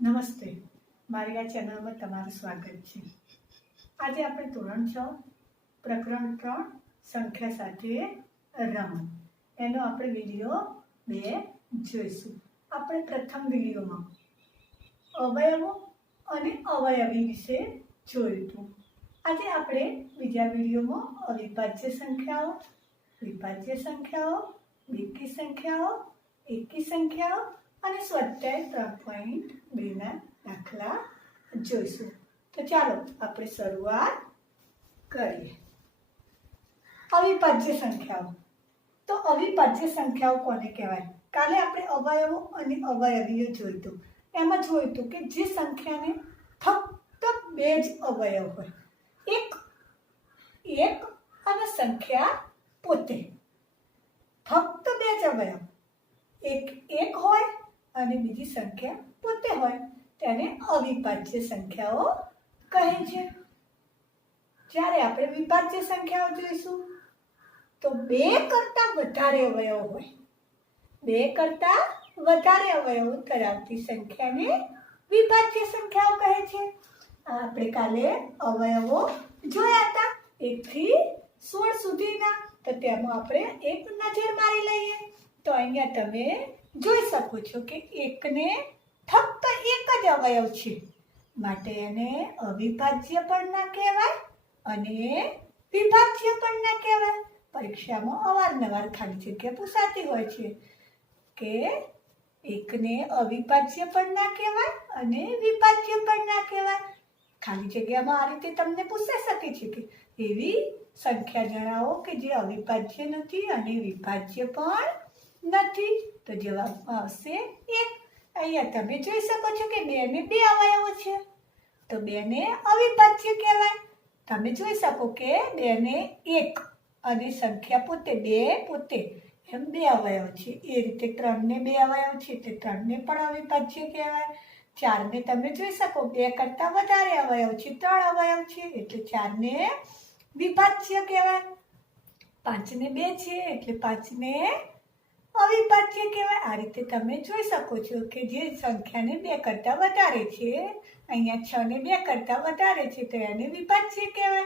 નમસ્તે, મારી આ ચેનલમાં તમારું સ્વાગત છે। આજે આપણે ધોરણ 6 પ્રકરણ 3 સંખ્યા સાથે રમો એનો આપણે વિડીયો 2 જોઈશું। આપણે પ્રથમ વિડીયોમાં અવયવો અને અવયવી વિશે જોયું હતું। આજે આપણે બીજા વિડીયોમાં અવિભાજ્ય સંખ્યાઓ, વિભાજ્ય સંખ્યાઓ, બેકી સંખ્યાઓ, એકી સંખ્યાઓ અને સ્વાધ્યાય 3.2 ના દાખલા જોઈશું। તો ચાલો આપણે શરૂઆત કરીએ। અવિભાજ્ય સંખ્યાઓ। તો અવિભાજ્ય સંખ્યાઓ કોને કહેવાય? કાલે આપણે અવયવો અને અવયવીઓ જોયું હતું। એમાં જોયું હતું કે જે સંખ્યાને ફક્ત 2 જ અવયવ હોય, એક અને સંખ્યા પોતે, ફક્ત 2 જ અવયવ, એક હોય અને બીજી સંખ્યા પોતે હોય, તેને અવિભાજ્ય સંખ્યાઓ કહે છે। જ્યારે આપણે વિભાજ્ય સંખ્યાઓ જોઈશું તો 2 કરતાં વધારે અવયવ હોય, 2 કરતાં વધારે અવયવ ધરાવતી સંખ્યાને વિભાજ્ય સંખ્યાઓ કહે છે। આપણે કાલે અવયવો જોયા હતા 1 થી 16 સુધીના, તો તેમાં આપણે એક નજર મારી લઈએ। તો અહીંયા તમે જોઈ શકો છો કે એકને ફક્ત એક જ અવયવ છે, માટે એને અવિભાજ્ય પણ ના કહેવાય અને વિભાજ્ય પણ ના કહેવાય। પરીક્ષામાં અવારનવાર ખાલી જગ્યા પૂછાતી હોય છે કે એકને અવિભાજ્ય પણ ના કહેવાય અને વિભાજ્ય પણ ના કહેવાય। ખાલી જગ્યામાં આ રીતે તમને પૂછાઈ શકે છે કે એવી સંખ્યા જણાવો કે જે અવિભાજ્ય નથી અને વિભાજ્ય પણ નથી। તો જવાબમાં આવશે 1। અહીંયા તમે જોઈ શકો છો કે 2 ને 2 અવયવો છે, તો 2 ને અવિભાજ્ય કહેવાય। તમે જોઈ શકો કે 2 ને 1 અને સંખ્યા પોતે 2 પોતે એમ 2 અવયવ છે। એ રીતે 3 ને 2 અવયવ છે એટલે 3 ને પણ અવિભાજ્ય કહેવાય। 4 ને તમે જોઈ શકો 2 કરતાં વધારે અવયવ છે, 3 અવયવ છે એટલે 4 ને વિભાજ્ય કહેવાય। 5 ને 2 છે એટલે 5 ને અવિભાજ્ય કહેવાય। આ રીતે તમે જોઈ શકો છો કે જે સંખ્યાને 2 કરતાં વધારે છે, અહીંયા 6 ને 2 કરતાં વધારે છે તો એને વિભાજ્ય કહેવાય।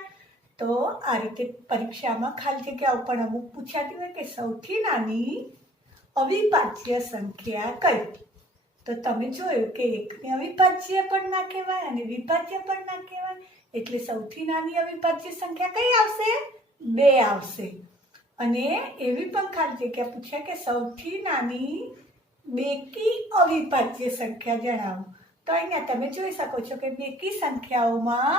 તો આ રીતે પરીક્ષામાં ખાલી જગ્યાઓ પણ અમુક પૂછાતી હોય કે સૌથી નાની અવિભાજ્ય સંખ્યા કઈ? તો તમે જોયું કે એકને અવિભાજ્ય પણ ના કહેવાય અને વિભાજ્ય પણ ના કહેવાય, એટલે સૌથી નાની અવિભાજ્ય સંખ્યા કઈ આવશે? 2 આવશે। અને એવી પણ ખાલી જગ્યા પૂછ્યા કે સૌથી નાની બેકી અવિભાજ્ય સંખ્યા જણાવો। તો અહીંયા તમે જોઈ શકો છો કે બેકી સંખ્યાઓમાં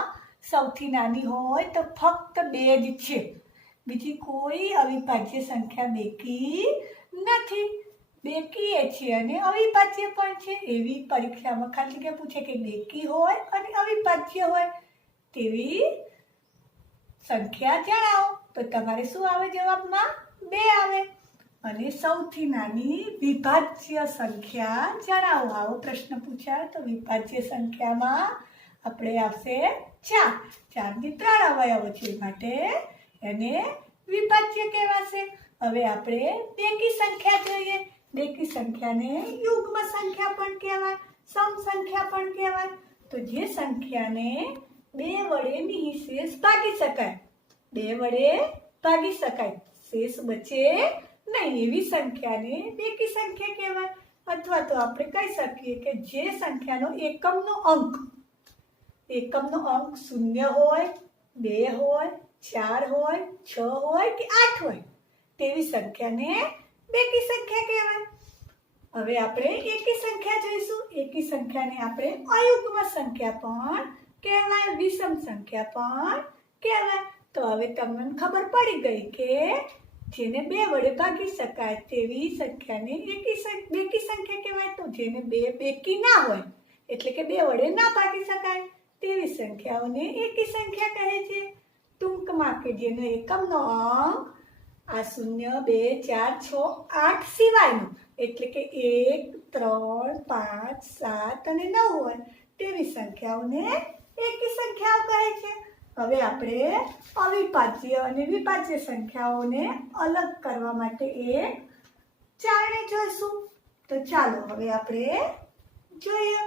સૌથી નાની હોય તો ફક્ત 2 જ છે, બીજી કોઈ અવિભાજ્ય સંખ્યા બેકી નથી। બેકી એ છે અને અવિભાજ્ય પણ છે। એવી પરીક્ષામાં ખાલી જગ્યા પૂછે કે બેકી હોય અને અવિભાજ્ય હોય તેવી સંખ્યા જણાવો। તો તમારે શું આવે? જવાબમાં 2 આવે। અને સૌથી નાની વિભાજ્ય સંખ્યા જણાવો, આવો પ્રશ્ન પૂછાય તો વિભાજ્ય સંખ્યામાં આપણે આવશે 4। 4 ની 3 અવયવો છે માટે એને વિભાજ્ય કહેવાશે। હવે આપણે બેકી સંખ્યા જોઈએ। બેકી સંખ્યાને યુગ્મ સંખ્યા પણ કહેવાય, સમ સંખ્યા પણ કહેવાય। તો જે સંખ્યાને 2 વડે નિઃશેષ ભાગી શકાય, 2 વડે ભાગી શકાય, શેષ બચે નહીં, એવી સંખ્યાને બેકી સંખ્યા કહેવાય। અથવા તો આપણે કહી શકીએ કે જે સંખ્યાનો એકમનો અંક 0 હોય, 2 હોય, 4 હોય, 6 હોય કે 8 હોય તેવી સંખ્યાને બેકી સંખ્યા કહેવાય। હવે આપણે એકી સંખ્યા જોઈશું। એકી સંખ્યાને આપણે અયુગ્મ સંખ્યા પણ કહેવાય, વિષમ સંખ્યા પણ કહેવાય। તો હવે તમને ખબર પડી ગઈ કે જેને 2 વડે ભાગી શકાય તેવી સંખ્યાને બેકી સંખ્યા કહેવાય। તો જેને 2 બેકી ના હોય એટલે કે 2 વડે ના ભાગી શકાય તેવી સંખ્યાઓને એકી સંખ્યા કહે છે। ટૂંકમાં કે જેનો એકમનો અંક આ 0, 2, 4, 6, 8 સિવાયનો એટલે કે 1, 3, 5, 7 અને 9 હોય તેવી સંખ્યાઓને એકી સંખ્યાઓ કહે છે। હવે આપણે અવિભાજ્ય અને વિભાજ્ય સંખ્યાઓને અલગ કરવા માટે એક ચારણી જોઈશું। તો ચાલો હવે આપણે જોઈએ।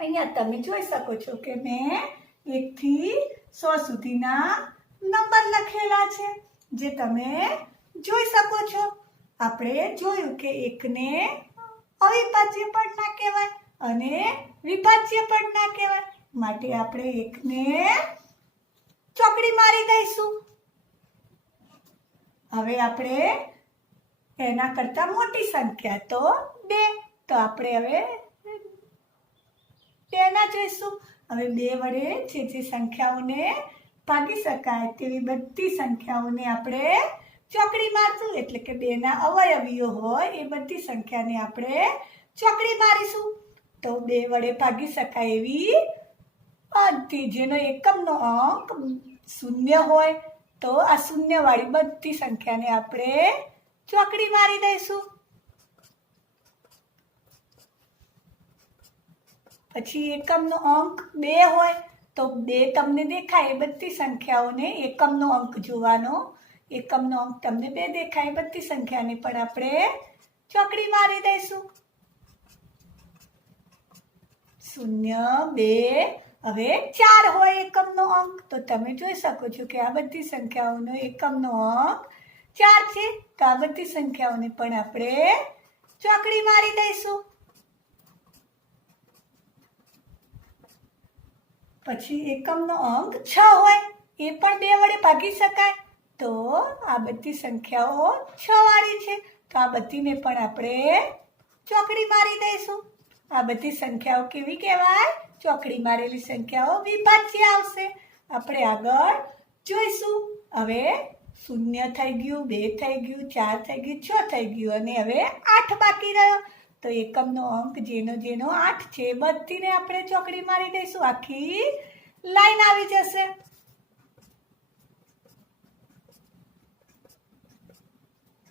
અહીંયા તમે જોઈ શકો છો કે મેં 1 થી 100 સુધીના નંબર લખેલા છે, જે તમે જોઈ શકો છો. આપણે જોયું કે 1 ને અવિભાજ્ય પણ ના કહેવાય અને વિભાજ્ય પણ ના કહેવાય, માટે આપણે 1 ને ચોકડી મારી દઈશું. હવે આપણે એના કરતા મોટી સંખ્યા તો 2, તો આપણે હવે 2 ના જોઈશું. હવે 2 વડે જે સંખ્યાઓને ભાગી શકાય તેવી બધી સંખ્યાઓને આપણે ચોકડી મારશું, એટલે કે 2 ના અવયવીઓ હોય એ બધી સંખ્યાને આપણે ચોકડી મારીશું. તો 2 વડે ભાગી શકાય એવી બધી, જેનો એકમનો અંક 0 હોય તો આ 0 વાળી બધી સંખ્યાને આપણે ચોકડી મારી દઈશું. પછી એકમનો અંક 2 હોય તો 2 તમને દેખાય એ બધી સંખ્યાઓને એકમનો અંક જોવાનો. એકમનો અંક તમને 2 દેખાય એ બધી સંખ્યાને પણ આપણે ચોકડી મારી દઈશું. 0, 2, હવે 4 હોય એકમનો અંક, તો તમે જોઈ શકો છો કે આ બધી સંખ્યાઓનો એકમનો અંક 4 છે, તો આ બધી સંખ્યાઓને પણ આપણે ચોકડી મારી દઈશું. પછી એકમનો અંક 6 હોય એ પણ 2 વડે ભાગી શકાય, તો આ બધી સંખ્યાઓ 6 વાળી છે, તો આ બધીને પણ આપણે ચોકડી મારી દઈશું. આ બધી સંખ્યાઓ કેવી કહેવાય? ચોકડી મારેલી સંખ્યાઓ વિભાજ્ય આવશે. આપણે આગળ જોઈશું. હવે 0 થઈ ગયું, 2 થઈ ગયું, 4 થઈ ગયું, 6 થઈ ગયું અને હવે 8 બાકી રહ્યો. તો એકમનો અંક જેનો 8 છે બધીને આપણે ચોકડી મારી દઈશું. આખી લાઈન આવી જશે.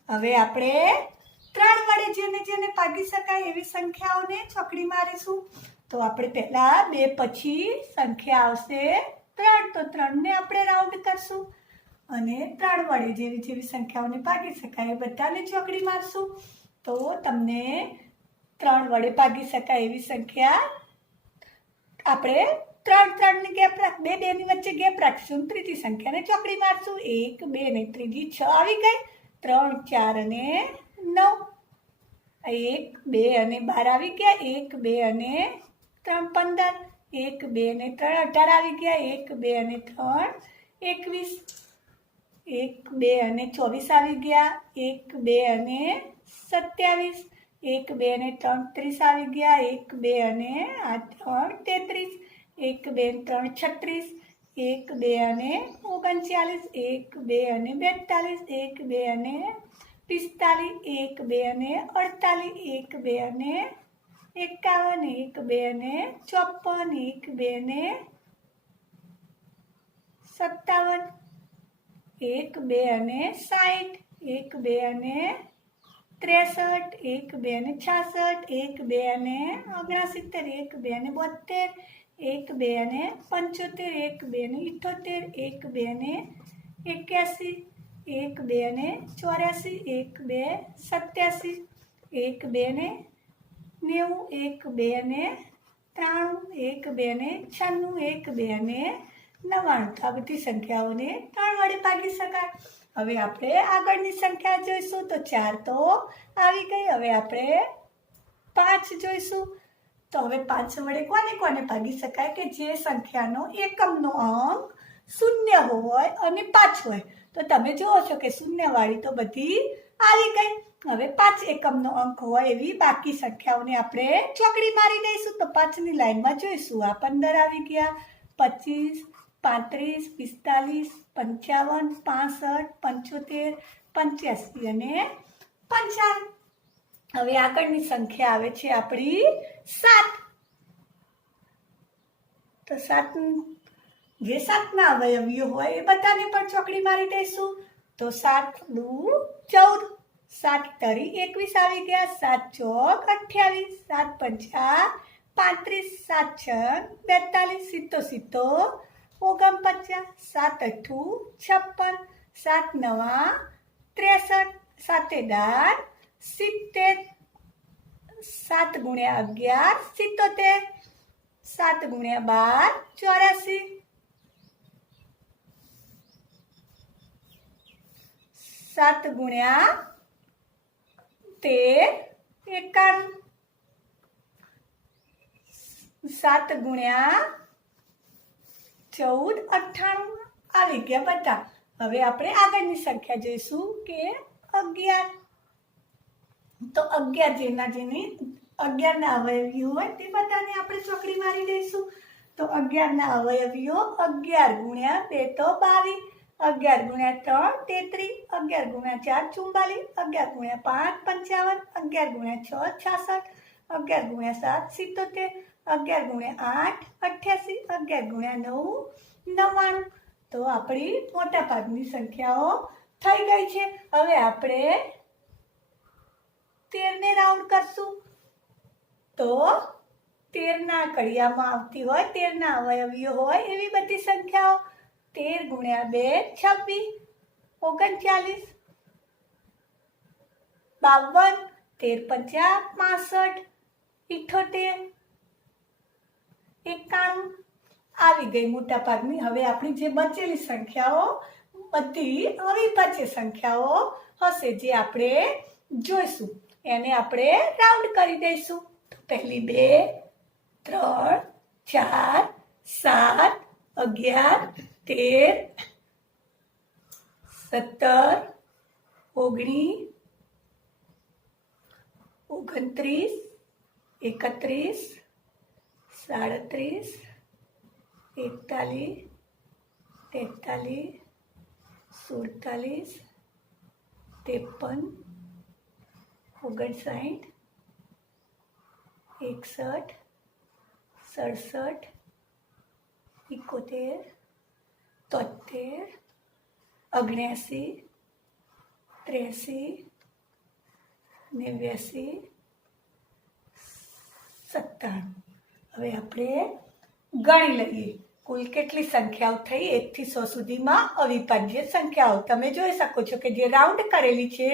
હવે આપણે 3 વડે જેને ભાગી શકાય એવી સંખ્યાઓને ચોકડી મારીશું. તો આપણે પહેલા 2 પછી સંખ્યા આવશે 3, તો 3 ને આપણે રાઉન્ડ કરશું અને 3 વડે જેવી સંખ્યાઓને ભાગી શકાય એ બધાને ચોકડી મારશું. તો તમને 3 વડે ભાગી શકાય એવી સંખ્યા આપણે 3 ની ગેપ રાખ, 2 ની વચ્ચે ગેપ રાખશું. ત્રીજી સંખ્યાને ચોકડી મારશું. 1, 2 ને ત્રીજી 6 આવી ગઈ. 3, 4 અને 9, 1, 2 અને 12 આવી ગયા. 1, 2 અને 3 15, 1, 2 અને 3 18 આવી ગયા. 1, 2 અને 3 21, 1, 2 અને 24 આવી ગયા. 1, 2 અને 27, 1, 2 અને 3 30 આવી ગયા. 1, 2 અને 3 33, 1, 2 અને 3 36, 1, 2 અને 39, 1, 2 અને 42, 1, 2 અને 45, 1, 2 અને 48, 1, 2 અને 51, 1, 2 અને 54, 1, 2 અને 57, 1, 2 અને 60, 1, 2 અને 63, 1, 2 અને 66, 1, 2 અને 69, 1, 2 અને 72, 1, 2 અને 75, 1, 2 અને 78, 1, 2 અને 81, 1, 2 અને 84, 1, 2 87, 1, 2 અને 90, 1, 2 અને 93, 1, 2 અને 96, 1, 2 અને 99. આ બધી સંખ્યાઓને 3 વડે ભાગી શકાય. હવે આપણે આગળની સંખ્યા જોઈશું. તો 4 તો આવી ગઈ. હવે આપણે 5 જોઈશું. તો હવે 5 વડે કોને ભાગી શકાય? કે જે સંખ્યાનો એકમનો અંક 0 હોય અને 5 હોય. તો તમે જુઓ છો કે 0 વાળી તો બધી આવી ગઈ. હવે 5 એકમનો અંક હોય એવી બાકી સંખ્યાઓને આપણે ચોકડી મારી દઈશું. તો 5ની લાઈનમાં જોઈશું. આ 15 આવી ગયા, 25, 35, 45, 55, 65, 75, 85 અને 55. હવે આગળની સંખ્યા આવે છે આપણી 7. તો 7 જે 7ના અવયવીઓ હોય એ બધાને પણ ચોકડી મારી દઈશું. તો 7 દુ 14, 7 તરી 21 આવી ગયા, 7 ચોક 28, 7 પંચા 35, 7 છંગ 42, સીતો 49, 7 અઠ્ઠું 56, 7 નવા 63, 7 દાર 70, 7 ગુણ્યા 11 77, 7 ગુણ્યા 12 84, 7 ગુણ્યા 13 91, 7 ગુણ્યા 14 98 આવી ગયા બધા. હવે આપણે આગળની સંખ્યા જોઈશું કે 11. તો 11 જેની 11 ના અવયવીઓ હોય તે બધાને આપણે ચોકડી મારી દઈશું. તો 11 ના અવયવીઓ 11 ગુણ્યા 2 તો 22, 11 ગુણ્યા 3 33, 11 ગુણ્યા 4 44, 11 ગુણ્યા 5 55, 11 ગુણ્યા 6 66, 11 ગુણ્યા 7 77, 11 ગુણ્યા 8 88, 11 ગુણ્યા 9 99. તો આપણી મોટા ભાગની સંખ્યાઓ થઈ ગઈ છે. હવે આપણે 13 ને રાઉન્ડ કરશું. તો 13 ના કડિયામાં આવતી હોય, 13 ના અવયવીઓ હોય એવી બધી સંખ્યાઓ. 13 ગુણ્યા 2 26, 39, 52, 13 50 65, 78 91 આવી ગઈ મોટા ભાગની. હવે આપણી જે બચેલી સંખ્યાઓ બધી અવિભાજ્ય સંખ્યાઓ હશે જે આપણે જોઈશું એને આપણે રાઉન્ડ કરી દઈશું. તો પહેલી 2 3 4 7 11 13 17 19 29 31 37 43 47 53 59 60 61 67 71 73 89 89 97. હવે આપણે ગણી લઈએ કુલ કેટલી સંખ્યાઓ થઈ 1 થી 100 સુધીમાં અવિભાજ્ય સંખ્યાઓ. તમે જોઈ શકો છો કે જે રાઉન્ડ કરેલી છે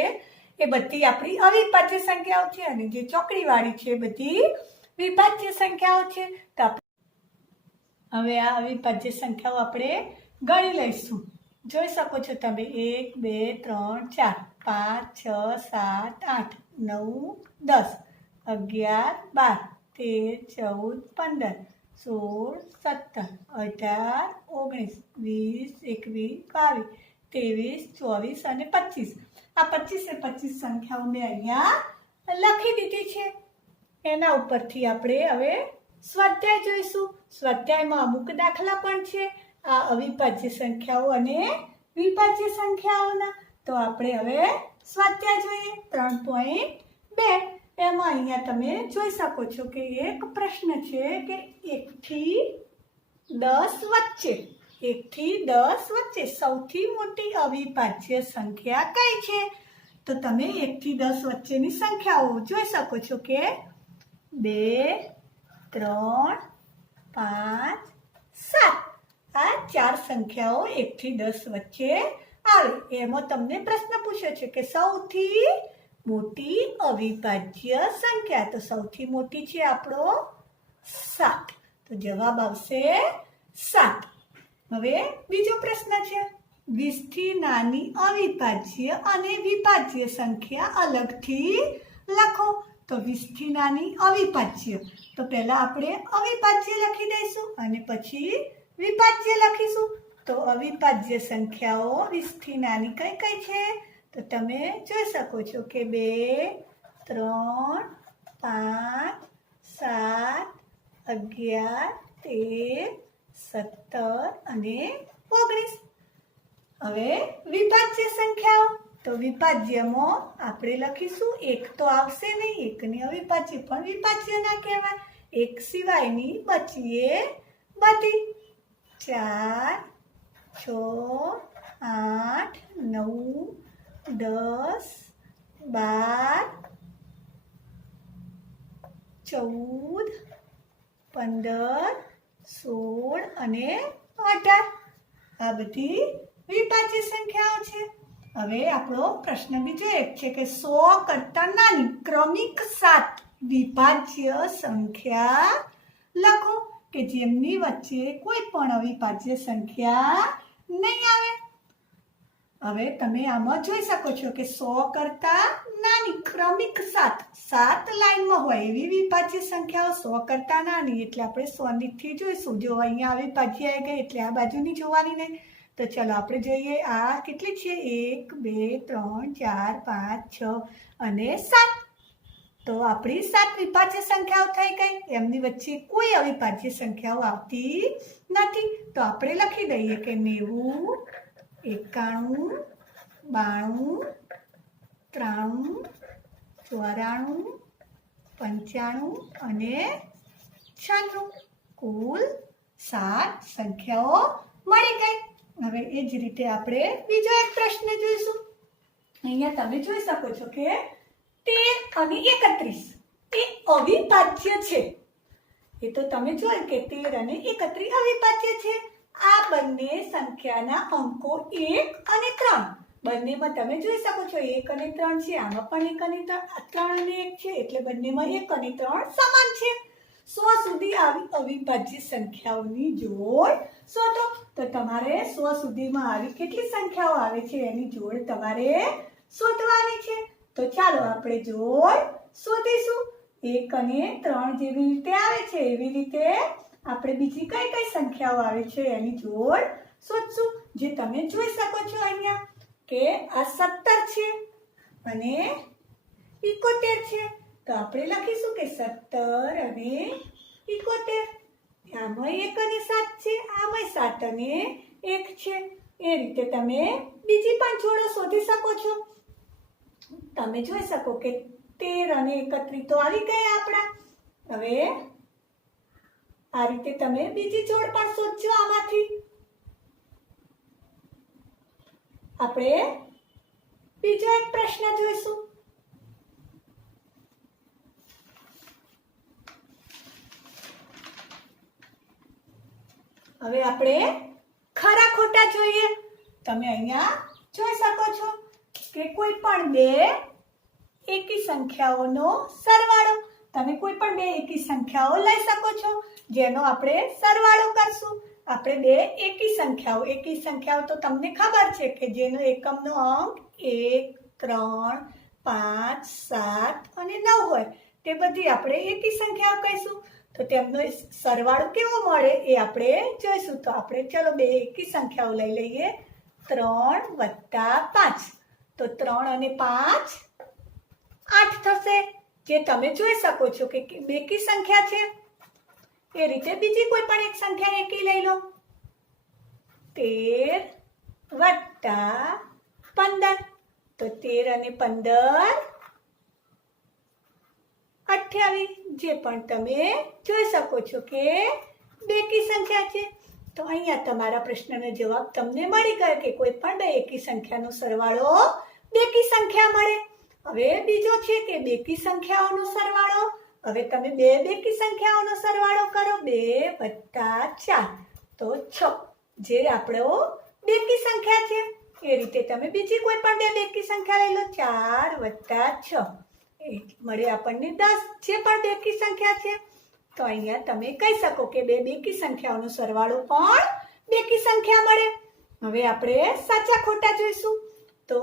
એ બધી આપણી અવિભાજ્ય સંખ્યાઓ છે અને જે ચોકડીવાળી છે બધી વિભાજ્ય સંખ્યાઓ છે. તો હવે આ અવિભાજ્ય સંખ્યાઓ આપણે ગણી લઈશું. જોઈ શકો છો તમે 1 2 3 4 5 6 7 8 9 10 11 12 13 14 15 16 17 18 19 20 21 24 અને 25. આ 25 એ 25 સંખ્યાઓ મેં અહીંયા લખી દીધી છે. એના ઉપરથી આપણે હવે સ્વાધ્યાય જોઈશું. સ્વાધ્યાયમાં અમુક દાખલા પણ છે આ અવિભાજ્ય સંખ્યાઓ અને વિભાજ્ય સંખ્યાઓના. તો આપણે હવે સ્વાધ્યાય જોઈએ 3.2. એમાં અહીંયા તમે જોઈ શકો છો કે એક પ્રશ્ન છે કે 1 થી 10 વચ્ચે 1 થી 10 વચ્ચે સૌથી મોટી અવિભાજ્ય સંખ્યા કઈ છે? તો તમે 1 થી 10 વચ્ચેની સંખ્યાઓ જોઈ શકો છો કે 2 3 5 7 આ 4 સંખ્યાઓ 1 થી 10 વચ્ચે આવે. એમાં તમને પ્રશ્ન પૂછ્યો છે કે સૌથી મોટી અવિભાજ્ય સંખ્યા. તો સૌથી મોટી છે આપણો 7. તો જવાબ આવશે 7. હવે બીજો પ્રશ્ન છે 20 થી નાની અવિભાજ્ય અને વિભાજ્ય સંખ્યા અલગથી લખો. તો 20 થી નાની અવિભાજ્ય. તો પહેલા આપણે અવિભાજ્ય લખી દઈશું અને પછી વિભાજ્ય લખીશું. તો અવિભાજ્ય સંખ્યાઓ 20 થી નાની કઈ કઈ છે? તો તમે જોઈ શકો છો કે 2 3 5 7 11 13 17 અને 19. હવે વિભાજ્ય સંખ્યાઓ. તો વિભાજ્યમાં આપણે લખીશું 1 તો આવશે નહીં, 1 ની અવિભાજ્ય પણ વિભાજ્ય ના કહેવાય. 1 સિવાયની બચીએ બધી 4 6 8 9 10 12 14 15 16 અને 18 આ બધી વિભાજ્ય સંખ્યાઓ છે. હવે આપણો પ્રશ્ન બીજો એક છે કે 100 કરતા નાની ક્રમિક 7 વિભાજ્ય સંખ્યા લખો. કે જેમની વચ્ચે કોઈ પણ અવિભાજ્ય સંખ્યા નહીં આવે. હવે તમે આમાં જોઈ શકો છો કે 100 કરતા નાની ક્રમિક 7 લાઈનમાં હોય એવી વિભાજ્ય સંખ્યાઓ 100 કરતા નાની, એટલે આપણે 100 થી જોઈશું. જો અહીંયા અવિભાજ્ય આવી ગઈ એટલે આ બાજુની જોવાની નહીં. તો ચલો આપણે જોઈએ આ કેટલી છે 1 2 3 4 5 6 અને 7. તો આપણી 7 વિભાજ્ય સંખ્યાઓ થઈ ગઈ. એમની વચ્ચે કોઈ અવિભાજ્ય સંખ્યાઓ આવતી નથી. તો આપણે લખી દઈએ કે 90 91 92 93 94 95 અને 96 કુલ 7 સંખ્યાઓ મળી ગઈ. હવે એ જ રીતે આપણે બીજો એક પ્રશ્ન જોઈશું. અહીંયા તમે જોઈ શકો છો કે 13 અને 31 એ અવિભાજ્ય છે. એ તો તમે જોયું કે 13 અને 31 અવિભાજ્ય છે. આ બંને સંખ્યાના અંકો 1 અને 3 બંનેમાં તમે જોઈ શકો છો 1 અને 3 છે. આમાં પણ 1 અને 3 અને 1 છે, એટલે બંનેમાં 1 અને 3 સમાન છે. 100 સુધી આવી અવિભાજ્ય સંખ્યાઓની જોડ શોધો. તો તમારે 100 સુધીમાં આવી કેટલી સંખ્યાઓ આવે છે એની જોડ તમારે શોધવાની છે. તો ચાલો આપણે જોડ શોધીશું. 1 અને 3 જેવી રીતે આવે છે એવી રીતે આપણે બીજી કઈ કઈ સંખ્યાઓ આવે છે એની જોડ શોધશું. જે તમે જોઈ શકો છો અહીંયા કે આ 17 છે અને 71 છે. તો આપણે લખીશું કે 17 અને 71. આમાં 1 અને 7 છે, આમાં 7 અને 1 છે. એ રીતે તમે બીજી પણ જોડો શોધી શકો છો. તમે જોઈ શકો કે 13 અને 31 તો આવી ગયા આપણા. હવે આ રીતે તમે બીજી જોડ પણ શોધજો. આમાંથી આપણે બીજો એક પ્રશ્ન જોઈશું. હવે આપણે ખરા ખોટા જોઈએ. તમે અહીંયા જોઈ શકો છો કે કોઈ પણ બે એકી સંખ્યાઓનો સરવાળો. તમે કોઈ પણ બે એકી સંખ્યાઓ લઈ શકો છો જેનો આપણે સરવાળો કરશું. આપણે બે એકી સંખ્યાઓ તો તમને ખબર છે કે જેનો એકમનો અંક 1 3 5 7 અને 9 હોય તે બધી આપણે એકી સંખ્યાઓ કહીશું. તો તેમનો સરવાળો કેવો મળે એ આપણે જોઈશું. તો આપણે ચલો બે એકી સંખ્યાઓ લઈ લઈએ. 3 + 5. તો 3 અને 5 8 થશે. જે તમે જોઈ શકો છો કે બેકી સંખ્યા છે. એ રીતે બીજી કોઈ પણ એક સંખ્યા એકી લઈ લો. 13 + 15. તો 13 અને 15 28. જે પણ તમે જોઈ શકો છો કે બેકી સંખ્યા છે. તો અહીંયા તમારા પ્રશ્નનો જવાબ તમને મળી ગયો કે કોઈ પણ બે એકી સંખ્યાનો સરવાળો બેકી સંખ્યા મળે. હવે બીજો છે કે બેકી સંખ્યાઓનો સરવાળો. હવે તમે બે બેકી સંખ્યાઓનો સરવાળો કરો. 2 + 4 તો 6. જે આપણો બેકી સંખ્યા છે. એ રીતે તમે બીજી કોઈ પણ બે બેકી સંખ્યા લઈ લો. 4 + 6 મળે આપણને 10. જે પણ બેકી સંખ્યા છે. તો અહીંયા તમે કહી શકો કે બે બેકી સંખ્યાઓનો સરવાળો પણ બેકી સંખ્યા મળે. હવે આપણે સાચા ખોટા જોઈશું. તો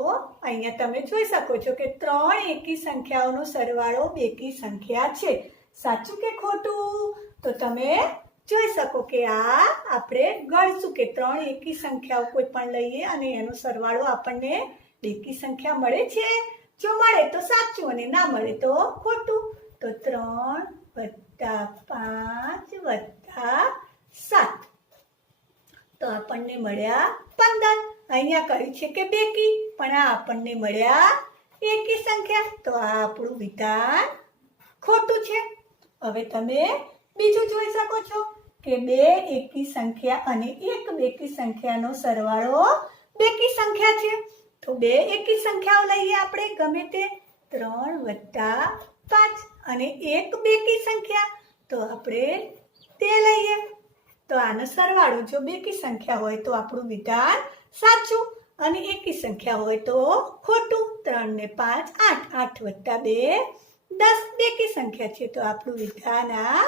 અહીંયા તમે જોઈ શકો છો કે 3 એકી સંખ્યાઓનો સરવાળો બેકી સંખ્યા છે. સાચું કે ખોટું? તો તમે જોઈ શકો કે આ આપણે ગણશું કે 3 એકી સંખ્યાઓ કોઈ પણ લઈએ અને એનો સરવાળો આપણને બેકી સંખ્યા મળે છે. જો મળે તો સાચું અને ના મળે તો ખોટું. તો 3 + 5 + 7 તો આપણને મળ્યા 15. અહીંયા કહ્યું છે કે બેકી, પણ આ આપણને મળ્યા એકી સંખ્યા. તો આ આપણું વિધાન ખોટું છે. હવે તમે બીજું જોઈ શકો છો કે બે એકી સંખ્યા અને એક બેકી સંખ્યાનો સરવાળો બેકી સંખ્યા છે. તો બે એકી સંખ્યાઓ લઈએ આપણે ગમે તે. 3 + 5 અને એક બેકી સંખ્યા. તો આપણે તે લઈએ. તો આનો સરવાળો જો બેકી સંખ્યા હોય તો આપણું વિધાન સાચું અને એકી સંખ્યા હોય તો ખોટું. 3 ને 5 8. 8 + 2 10 બેકી સંખ્યા છે. તો આપણું વિધાન આ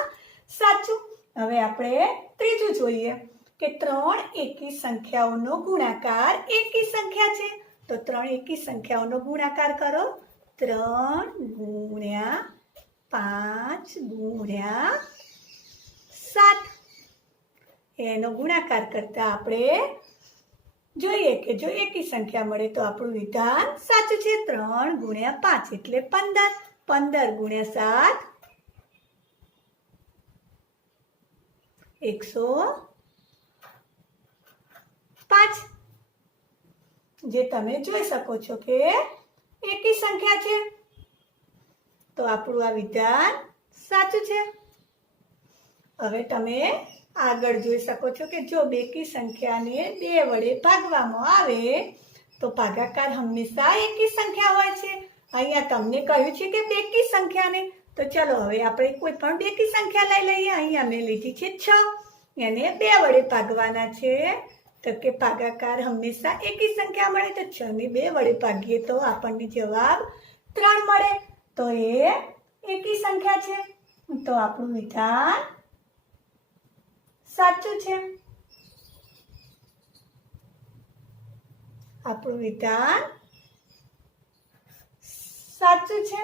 સાચું હવે આપણે ત્રીજું જોઈએ કે 3 એકી સંખ્યાઓનો ગુણાકાર એકી સંખ્યા છે, તો 3 એકી સંખ્યાઓનો ગુણાકાર કરો. 3 ગુણ્યા 5 ગુણ્યા 7 એનો ગુણાકાર કરતા આપણે જોઈએ કે જો એકી સંખ્યા મળે તો આપણું વિધાન સાચું છે. 3 ગુણ્યા 5 એટલે 15. 15 ગુણ્યા 7 105. જે તમે જોઈ શકો છો કે એકી સંખ્યા છે, તો આપણું આ વિધાન સાચું છે. હવે તમે આગળ જોઈ શકો છો કે જો બેકી સંખ્યાને 2 વડે ભાગવામાં આવે તો ભાગાકાર હંમેશા એકી સંખ્યા હોય છે. અહીંયા તમને કહ્યું છે કે બેકી સંખ્યાને, તો ચલો હવે આપણે કોઈ પણ બેકી સંખ્યા લઈ લઈએ. અહીંયા મેં લીધી છે 6, એને 2 વડે ભાગવાના છે, તો કે ભાગાકાર હંમેશા એકી સંખ્યા મળે, તો 6 ને 2 વડે ભાગીએ તો આપણને જવાબ 3 મળે, તો એ એકી સંખ્યા છે. તો આપણું વિધાન સાચું છે. આપણું વિધાન સાચું છે.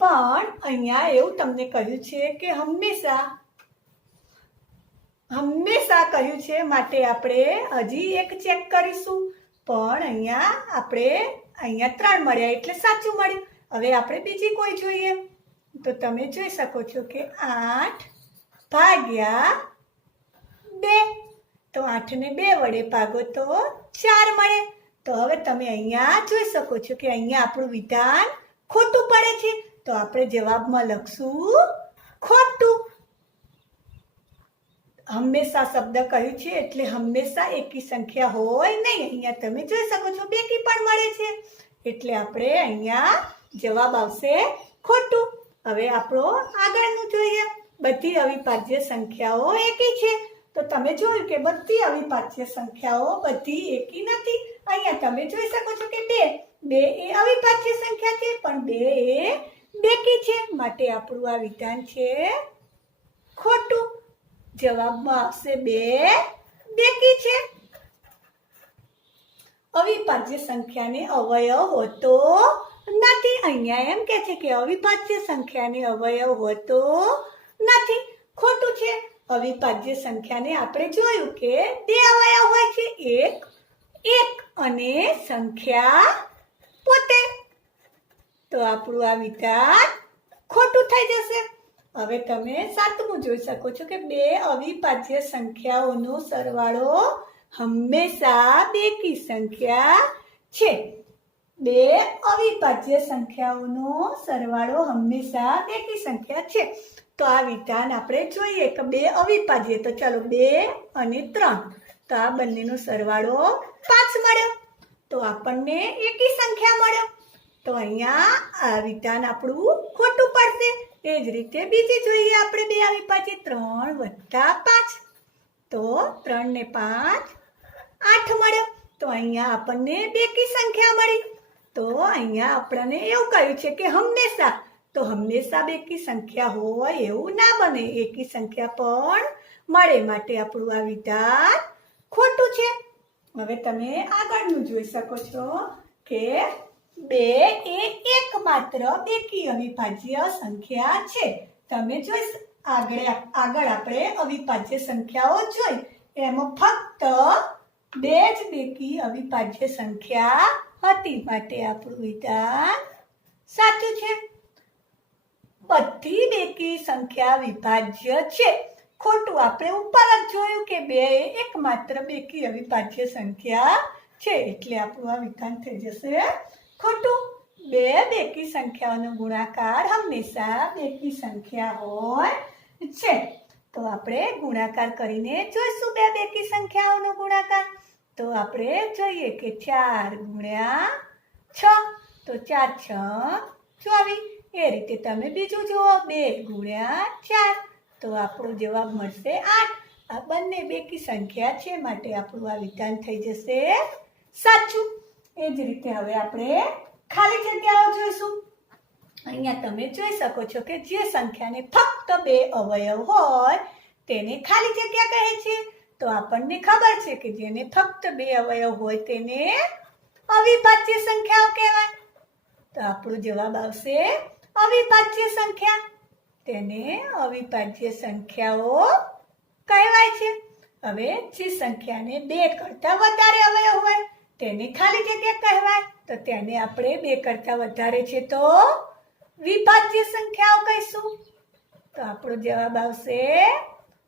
પણ અહીંયા એવું તમને કહ્યું છે કે હંમેશા કહ્યું છે, માટે આપણે હજી એક ચેક કરીશું. પણ અહીંયા 3 મળ્યા એટલે સાચું મળ્યું. હવે આપણે બીજી કોઈ જોઈએ, તો તમે જોઈ શકો છો કે 8 ભાગ્યા 2, તો 8 ને 2 વડે ભાગો તો 4 મળે. તો હવે તમે અહીંયા જોઈ શકો છો કે અહીંયા આપણું વિધાન ખોટું પડે છે, તો આપણે જવાબમાં લખશું ખોટું. હંમેશા શબ્દ કહ્યું છે એટલે હંમેશા એકી સંખ્યા હોય નહીં. અહીંયા તમે જોઈ શકો છો બેકી પણ મળે છે, એટલે આપણે અહીંયા જવાબ આવશે ખોટું. હવે આપણો આગળનું જોઈએ. બધી અવિભાજ્ય સંખ્યાઓ એકી છે, તો તમે જોયું કે બધી અવિભાજ્ય સંખ્યાઓ બધી એકી નથી. અહીંયા તમે જોઈ શકો છો કે 2 એ અવિભાજ્ય સંખ્યા છે, પણ 2 એ બેકી છે, માટે આપણું આ વિધાન છે ખોટું. જવાબમાં આવશે 2 બેકી છે. અવિભાજ્ય સંખ્યાને અવયવ હોતો નથી. અહીંયા એમ કે છે કે અવિભાજ્ય સંખ્યાને અવયવ હોતો નથી, ખોટું છે. અવિભાજ્ય સંખ્યાને આપણે જોયું કે 2 અવયવ હોય છે, એક અને સંખ્યા પોતે, તો આપણું આ વિધાન ખોટું થઈ જશે. હવે તમે 7મું જોઈ શકો છો કે 2 અવિભાજ્ય સંખ્યાઓનો સરવાળો હંમેશા બેકી સંખ્યા છે. 2 અવિભાજ્ય સંખ્યાઓનો સરવાળો હંમેશા બેકી સંખ્યા છે. તો આ વિધાન આપણે જોઈએ કે 2 અવિભાજ્ય, તો ચાલો 2 અને 3, તો આ બંનેનો સરવાળો 5 મળ્યો, તો આપણને એકી સંખ્યા મળ્યો. તો અહીંયા આ વિધાન આપણું ખોટું પડશે. એ જ રીતે બીજી જોઈએ આપણે 2 અવિભાજ્ય, 3 + 5, તો 3 ને 5 8 મળ્યો, તો અહીંયા આપણને બેકી સંખ્યા મળી. તો અહીંયા આપણને એવું કહ્યું છે કે હંમેશા બેકી સંખ્યા હોય એવું ના બને, એકી સંખ્યા પણ મળે, માટે આપણું આ વિધાન ખોટું છે. હવે તમે આગળનું જોઈ શકો છો કે 2 એ એકમાત્ર બેકી અવિભાજ્ય સંખ્યા છે. તમે જોઈ આગળ આપણે અવિભાજ્ય સંખ્યાઓ જોઈ, એમાં ફક્ત 2 જ બેકી અવિભાજ્ય સંખ્યા હતી, માટે આપણું વિધાન સાચું છે. બધી બેકી સંખ્યા વિભાજ્ય છે, ખોટું. આપણે ઉપર જ જોયું કે 2 એ એકમાત્ર બેકી અવિભાજ્ય સંખ્યા છે, એટલે આપણું આ વિધાન થઈ જશે ખોટું. 2 બેકી સંખ્યાઓનો ગુણાકાર હંમેશા બેકી સંખ્યા હોય છે. તો આપણે ગુણાકાર કરીને જોઈશું 2 બેકી સંખ્યાઓનો ગુણાકાર. તો આપણે જોઈએ કે 4 ગુણ્યા 6, તો 4 × 6 = 24. એ રીતે તમે બીજું જુઓ 2 ગુણ્યા 4, તો આપણો જવાબ મળશે 8. આ બંને બેકી સંખ્યા છે, માટે આપણું આ વિધાન થઈ જશે સાચું. એ જ રીતે હવે આપણે ખાલી જગ્યાઓ જોઈશું. અહીંયા તમે જોઈ શકો છો કે જે સંખ્યાને ફક્ત 2 અવયવ હોય તેને ખાલી જગ્યા કહે છે. તો આપણને ખબર છે કે જેને ફક્ત 2 અવયવ હોય તેને અવિભાજ્ય સંખ્યાઓ કહેવાય. તો આપણો જવાબ આવશે અવિભાજ્ય સંખ્યા. તેને અવિભાજ્ય સંખ્યાઓ કહેવાય છે. હવે જે સંખ્યાને 2 કરતાં વધારે અવયવ હોય તેને ખાલી જગ્યા કહેવાય. તો તેને આપણે 2 કરતાં વધારે છે તો વિભાજ્ય સંખ્યાઓ કહીશું. તો આપણો જવાબ આવશે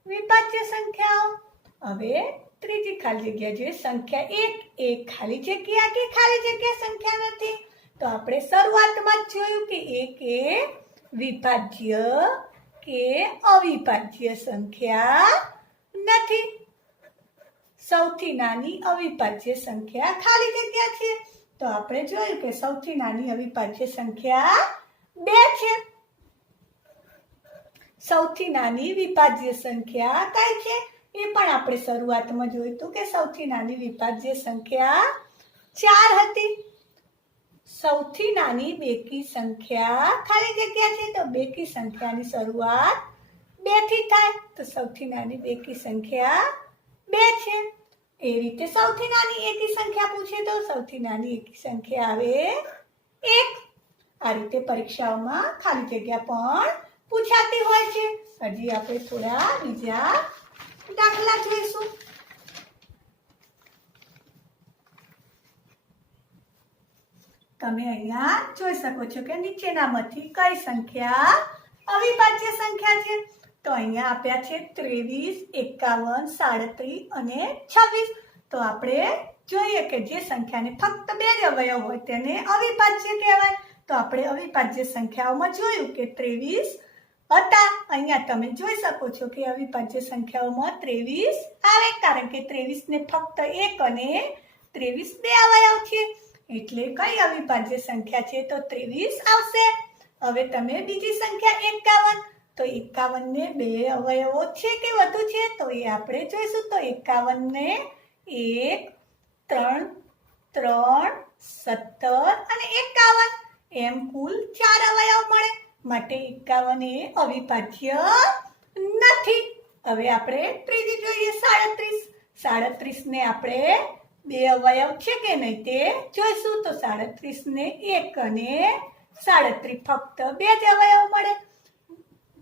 વિભાજ્ય સંખ્યાઓ. હવે ત્રીજી ખાલી જગ્યા જોઈએ. સંખ્યા 1 એ ખાલી જગ્યા કે ખાલી જગ્યા સંખ્યા નથી. તો આપણે શરૂઆતમાં જ જોયું કે 1 એ વિભાજ્ય કે અવિભાજ્ય સંખ્યા નથી. સૌથી નાની અવિભાજ્ય સંખ્યા ખાલી જગ્યા છે. તો આપણે જોયું કે સૌથી નાની અવિભાજ્ય સંખ્યા 2 છે. સૌથી નાની વિભાજ્ય સંખ્યા કઈ છે એ પણ આપણે શરૂઆતમાં જોયું હતું કે સૌથી નાની વિભાજ્ય સંખ્યા 4 હતી. સૌથી નાની બેકી સંખ્યા ખાલી જગ્યા છે. તો બેકી સંખ્યાની શરૂઆત 2 થી થાય. તો સૌથી નાની બેકી સંખ્યા 2 છે. એ રીતે સૌથી નાની એકી સંખ્યા પૂછે તો સૌથી નાની એકી સંખ્યા આવે 1. આ રીતે પરીક્ષાઓમાં ખાલી જગ્યા પણ પૂછાતી હોય છે. હજી આપણે થોડા બીજા દાખલા જોઈશું. તમે અહીંયા જોઈ શકો છો કે નીચેનામાંથી કઈ સંખ્યા અવિભાજ્ય સંખ્યા છે. તો અહીંયા આપ્યા છે 23, 51, 37 અને 26. તો આપણે જોઈએ કે જે સંખ્યાને ફક્ત 2 જ અવયવ હોય તેને અવિભાજ્ય કહેવાય. તો આપણે અવિભાજ્ય સંખ્યાઓમાં જોયું કે 23 હતા. અહીંયા તમે જોઈ શકો છો કે અવિભાજ્ય સંખ્યાઓમાં 23 આવે કારણ કે 23 ને ફક્ત 1 અને 23 2 અવયવ છે. એટલે કઈ અવિભાજ્ય સંખ્યા છે તો 23 આવશે. હવે તમે બીજી સંખ્યા 51. તો 51 ને 2 અવયવો છે કે વધુ છે તો એ આપણે જોઈશું. તો 51 ને 1, 3, 3, 17 અને 51 એમ કુલ 4 અવયવ મળે. માટે 51 એ અવિભાજ્ય નથી. હવે આપણે ત્રીજી જોઈએ 37. 37 ને આપણે 2 અવયવ છે કે નહીં તે જોઈશું. તો 37 ને 1 અને 37 ફક્ત 2 જ અવયવ મળે.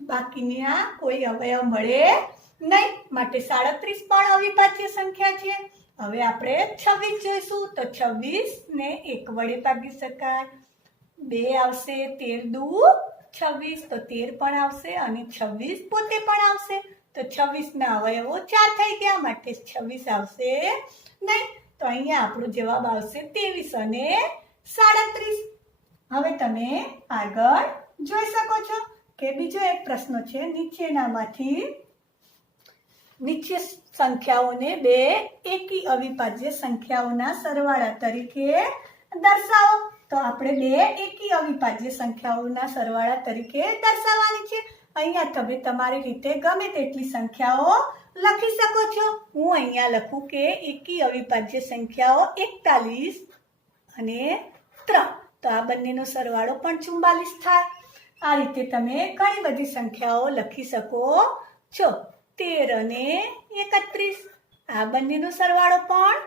બાકીના કોઈ અવયવ મળે નહીં. માટે 37 પણ અવિભાજ્ય સંખ્યા છે. હવે આપણે 26 જોઈશું. તો 26 ને 1 વડે ભાગી શકાય. 2 આવશે. 13 દુ 26 તો 13 પણ આવશે અને 26 પોતે પણ આવશે. તો 26 ના અવયવો 4 થઈ ગયા. માટે 26 આવશે નહીં. તો અહીંયા આપણો જવાબ આવશે 23 અને 37. હવે તમે આગળ જોઈ શકો છો કે બીજો એક પ્રશ્ન છે. નીચેનામાંથી નીચે સંખ્યાઓને 2 એકી અવિભાજ્ય સંખ્યાઓના સરવાળા તરીકે દર્શાવો. તો આપણે 2 એકી અવિભાજ્ય સંખ્યાઓના સરવાળા તરીકે દર્શાવવાની છે. અહીંયા તમે તમારી રીતે ગમે તેટલી સંખ્યાઓ લખી શકો છો. હું અહીંયા લખું કે એકી અવિભાજ્ય સંખ્યાઓ 41 અને 3. તો આ બંનેનો સરવાળો પણ 44 થાય. આ રીતે તમે ઘણી બધી સંખ્યાઓ લખી શકો છો. 13 અને 31 આ બંનેનો સરવાળો પણ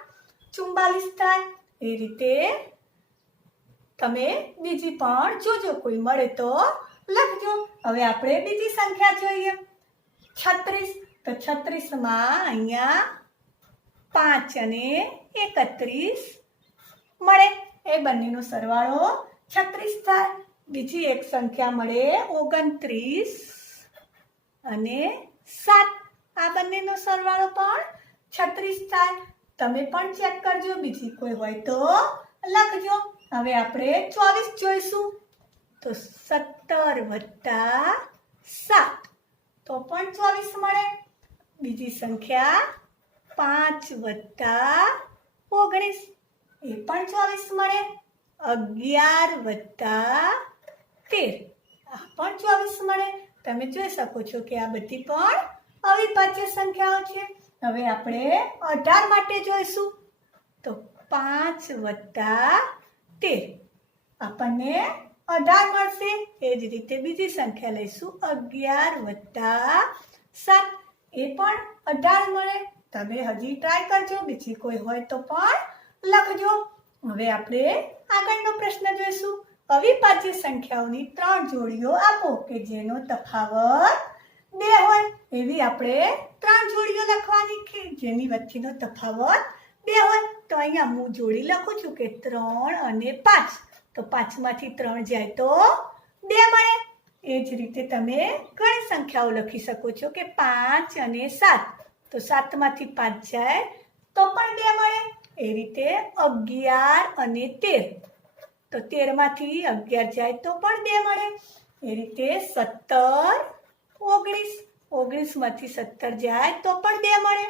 44 થાય. એ રીતે તમે બીજી પણ જોજો કોઈ મળે તો લખજો. હવે આપણે બીજી સંખ્યા જોઈએ 36. તો 36 માં અહીંયા 5 અને 31 મળે. એ બંનેનો સરવાળો 36 થાય. બીજી એક સંખ્યા મળે 29 અને 7. આ બંનેનો સરવાળો પણ 36 થાય. તમે પણ ચેક કરજો. બીજી કોઈ હોય તો લખજો. હવે આપણે 24 જોઈશું. તો 17 + 7 તો પણ 24 મળે. બીજી સંખ્યા 5 + 19 એ પણ 24 મળે. 11 + 13 આ પણ 24 મળે. તમે જોઈ શકો છો કે આ બધી પણ અવિભાજ્ય સંખ્યાઓ છે. હવે આપણે 18 માટે જોઈશું. તો 5 + 13 આપણને 18 મળશે। એ જ રીતે બીજી સંખ્યા લઈશું 11 + 7, એ પણ 18 મળે। તમે હજી ટ્રાય કરજો, બીજી કોઈ હોય તો પણ લખજો। હવે આપણે આગળનો પ્રશ્ન જોઈશું। અવિભાજ્ય સંખ્યાઓની 3 જોડીઓ આપો કે જેનો તફાવત 2 હોય। એવી આપણે 3 જોડીઓ લખવાની કે જેની વચ્ચેનો તફાવત 2 હોય। તો અહીંયા હું જોડી લખું છું કે 3 અને 5, તો 5 માંથી 3 જાય તો 2 મળે। એ જ રીતે તમે ઘણી સંખ્યાઓ લખી શકો છો કે 5 અને 7, તો 7 માંથી 5 જાય તો પણ 2 મળે। એ રીતે 11 અને 13, તો 13 માંથી 11 જાય તો પણ 2 મળે। એ રીતે 17, 19, 19 માંથી 17 જાય તો પણ 2 મળે।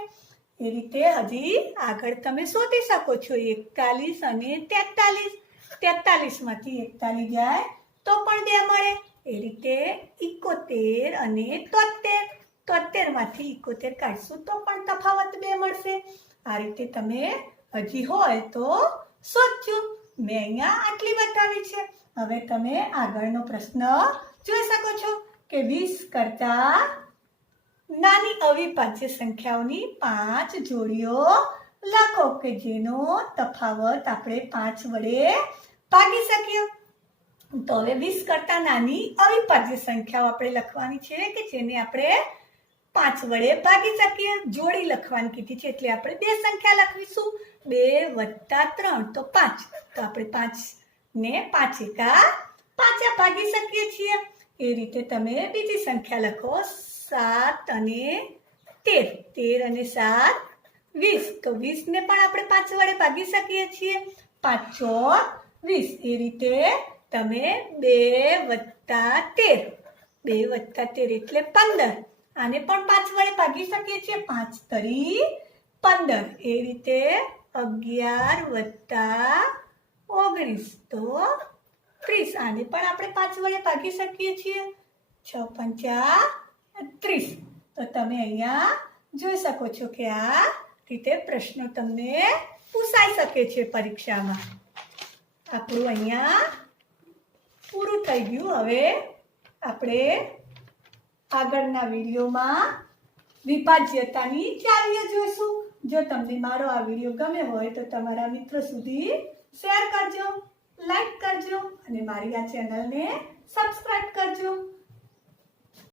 એ રીતે હજી આગળ તમે શોધી શકો છો 41 અને 43, 43 માંથી 41 જાય તો પણ 2 મળે। એ રીતે 71 અને 73, 73 માંથી 71 કાઢશું તો પણ તફાવત 2 મળશે। આ રીતે તમે હજી હોય તો શોધજો। મેં અહીંયા આટલી બતાવી છે। હવે તમે આગળનો પ્રશ્ન જોઈ શકો છો કે 20 કરતા નાની અવિભાજ્ય સંખ્યાઓની 5 જોડીઓ લખો કે જેનો તફાવત આપણે 5 વડે ભાગી શકીએ। તો હવે 20 કરતા નાની અવિભાજ્ય સંખ્યાઓ આપણે લખવાની છે કે જેને આપણે 5 વડે ભાગી શકીએ। જોડી લખવાની કીધી છે એટલે આપણે 2 સંખ્યા લખીશું। 2 + 3 તો 5, તો આપણે 5 ને 5 એકા 5 ભાગી શકીએ છીએ। એ રીતે તમે બીજી સંખ્યા લખો 7 અને 13, 13 અને 7 20, તો 20 ને પણ આપણે 5 વડે ભાગી શકીએ છીએ। 5 ચોક 20। એ રીતે તમે 2 + 13, 2 + 13 એટલે 15, આને પણ 5 વડે ભાગી શકીએ છીએ। 5 તરી 15। એ રીતે 11 + 19 તો 30, આને પણ આપણે 5 વડે ભાગી શકીએ છીએ। 6 × 5 = 30। તો તમે અહીંયા જોઈ શકો છો કે આ રીતે પ્રશ્નો તમને પૂછાઈ શકે છે પરીક્ષામાં। આપણું અહીંયા પૂરું થઈ ગયું। હવે આપણે આગળના વિડીયોમાં વિભાજ્યતાની ચાવીઓ જોઈશું। જો તમને મારો આ વિડીયો ગમે હોય તો તમારા મિત્રો સુધી શેર કરજો, લાઈક કરજો અને મારી આ ચેનલને સબસ્ક્રાઇબ કરજો।